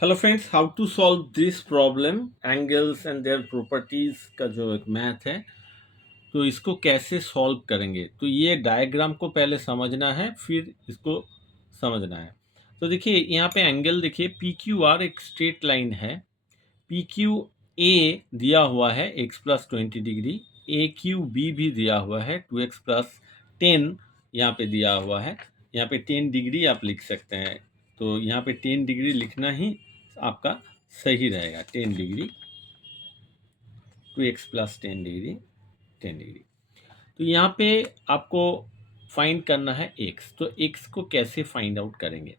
Hello friends, how to solve this problem angles and their properties का जो एक math है। तो इसको कैसे सॉल्व करेंगे, तो ये डायग्राम को पहले समझना है, फिर इसको समझना है। तो देखिए यहाँ पे एंगल देखिए, पी क्यू आर एक स्ट्रेट लाइन है। पी क्यू ए दिया हुआ है एक्स प्लस 20 डिग्री, ए क्यू बी भी दिया हुआ है 2x+10, यहाँ पे दिया हुआ है। यहाँ पे 10 डिग्री आप लिख सकते हैं, तो यहाँ पे 10 डिग्री लिखना ही आपका सही रहेगा। 10 डिग्री, 2x+10 डिग्री, 10 डिग्री। तो यहाँ पे आपको फाइंड करना है एक्स, तो एक्स को कैसे फाइंड आउट करेंगे।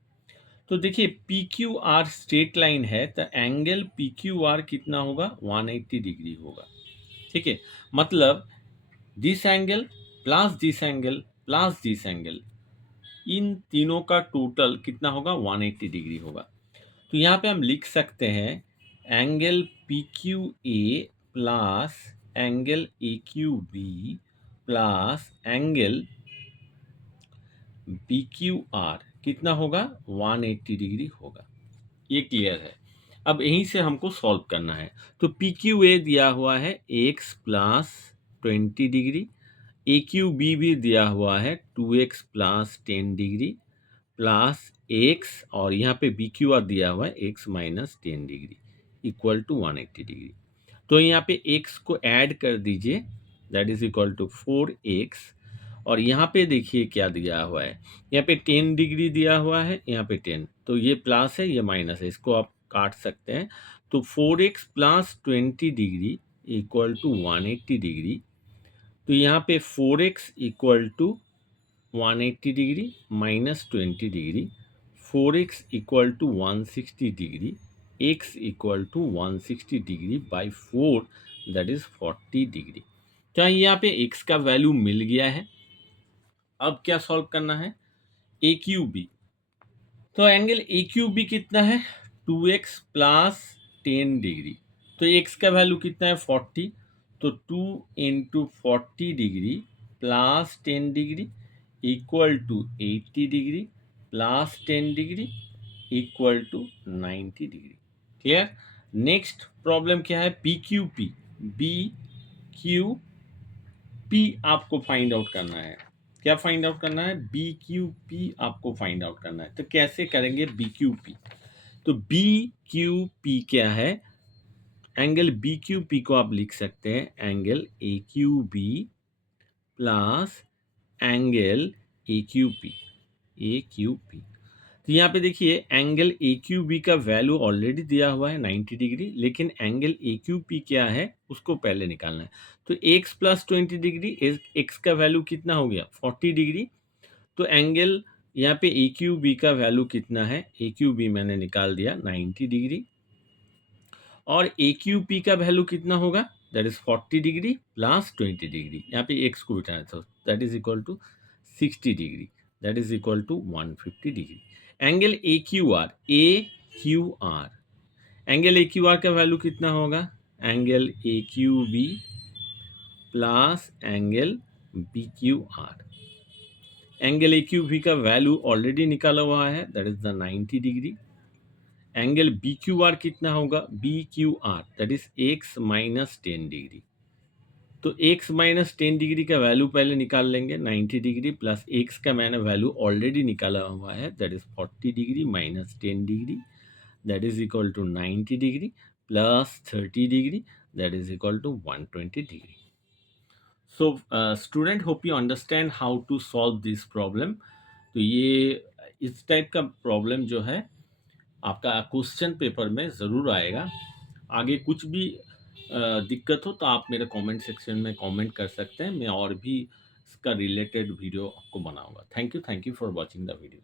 तो देखिए P Q are straight line है, तो एंगल पी क्यू आर कितना होगा, 180 डिग्री होगा। ठीक है, मतलब this angle plus this angle plus this angle, इन तीनों का टोटल कितना होगा, 180 डिग्री होगा। तो यहाँ पे हम लिख सकते हैं angle P Q A plus angle A Q B plus angle P Q R कितना होगा, 180 डिग्री होगा। ये क्लियर है। अब यहीं से हमको सॉल्व करना है। तो पी क्यू ए दिया हुआ है एक्स प्लस 20 डिग्री, ए क्यू बी भी दिया हुआ है 2x+10 डिग्री प्लस एक्स, और यहाँ पे बी क्यू आर दिया हुआ है x-10 degree equal to 180 degree. तो यहाँ पे x को ऐड कर दीजिए, that is equal to 4x। और यहाँ पे देखिए क्या दिया हुआ है, यहाँ पे 10 डिग्री दिया हुआ है, यहाँ पे 10, तो ये प्लस है ये माइनस है, इसको आप काट सकते हैं। तो 4x+20 degree equal to 180 degree. तो यहाँ पे 4x equal to 180 degree minus 20 degree, 4x equal to 160 degree, x equal to 160 degree by 4, that is 40 degree. तो यहाँ पे x का वैल्यू मिल गया है। अब क्या सॉल्व करना है, ए क्यू बी। तो एंगल ए क्यू बी कितना है, 2x+10 डिग्री। तो x का वैल्यू कितना है, 40। तो 2 × 40 degree plus 10 degree equal to 80 degree plus 10 degree equal to 90 degree. Clear. Next problem क्या है, P Q P. B Q P आपको फाइंड आउट करना है। क्या फाइंड आउट करना है, बी क्यू पी आपको फाइंड आउट करना है। तो कैसे करेंगे बी क्यू पी। तो बी क्यू पी क्या है, एंगल बी क्यू पी को आप लिख सकते हैं angle A Q B plus angle A Q P, A Q P. तो यहाँ पे देखिए एंगल ए क्यू बी का वैल्यू ऑलरेडी दिया हुआ है 90 डिग्री, लेकिन एंगल ए क्यू पी क्या है उसको पहले निकालना है। तो x+20 डिग्री, एक्स का वैल्यू कितना हो गया, 40 डिग्री। तो एंगल यहाँ पे ए क्यू बी का वैल्यू कितना है, ए क्यू बी मैंने निकाल दिया 90 डिग्री, और ए क्यू पी का वैल्यू कितना होगा, that is 40 degree plus 20 degree. यहाँ पे एक्स को बिठाना था, that is equal to 60 degree, that is equal to 150 degree. Angle A Q R, A Q R, angle A Q R का value कितना होगा, angle A Q B plus angle B Q R. Angle A Q B का value already निकाला हुआ है, that is the 90 degree. Angle B Q R कितना होगा, B Q R that is x-10 degree. तो x-10 degree का value पहले निकाल लेंगे, 90 डिग्री प्लस x का मैंने वैल्यू ऑलरेडी निकाला हुआ है, that is 40 degree minus 10 degree, that is equal to 90 degree plus 30 degree, that is equal to 120 degree. So student, hope you understand how to solve this problem. तो ये इस type का problem जो है आपका क्वेश्चन पेपर में ज़रूर आएगा। आगे कुछ भी दिक्कत हो तो आप मेरे कमेंट सेक्शन में कमेंट कर सकते हैं, मैं और भी इसका रिलेटेड वीडियो आपको बनाऊंगा। Thank you for watching the video.